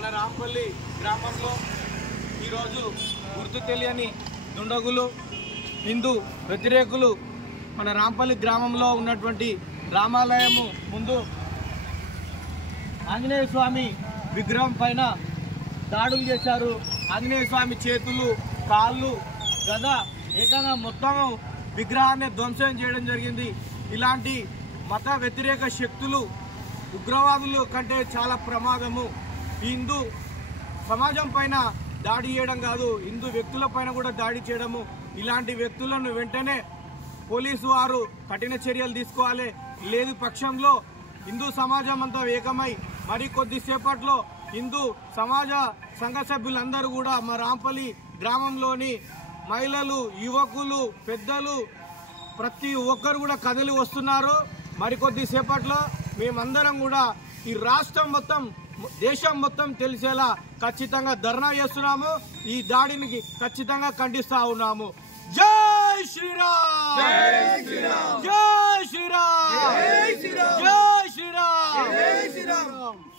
మన రాంపల్లి గ్రామంలో ఈరోజు గుర్తు తెలియని దుండగులు హిందూ వ్యతిరేకులు మన రాంపల్లి గ్రామంలో ఉన్నటువంటి రామాలయము ముందు ఆంజనేయ స్వామి విగ్రహం పైన దాడులు చేశారు. ఆంజనేయ స్వామి చేతులు, కాళ్ళు, గద ఏకంగా మొత్తం విగ్రహాన్ని ధ్వంసం చేయడం జరిగింది. ఇలాంటి మత వ్యతిరేక శక్తులు ఉగ్రవాదులు కంటే చాలా ప్రమాదము. హిందూ సమాజం పైన దాడి చేయడం కాదు, హిందూ వ్యక్తుల పైన కూడా దాడి చేయడము. ఇలాంటి వ్యక్తులను వెంటనే పోలీసు వారు కఠిన చర్యలు తీసుకోవాలి. లేదు పక్షంలో హిందూ సమాజం అంతా ఏకమై మరి కొద్దిసేపట్లో హిందూ సమాజ సంఘ సభ్యులందరూ కూడా మా రాంపల్లి గ్రామంలోని మహిళలు, యువకులు, పెద్దలు ప్రతి ఒక్కరు కూడా కదిలి వస్తున్నారు. మరికొద్దిసేపట్లో మేమందరం కూడా ఈ రాష్ట్రం మొత్తం, దేశం మొత్తం తెలిసేలా ఖచ్చితంగా ధర్నా చేస్తున్నాము. ఈ దాడిని ఖచ్చితంగా ఖండిస్తా ఉన్నాము. జై శ్రీరామ్, జై శ్రీరామ్, జై శ్రీరామ్, జై శ్రీరామ్, జై శ్రీరామ్.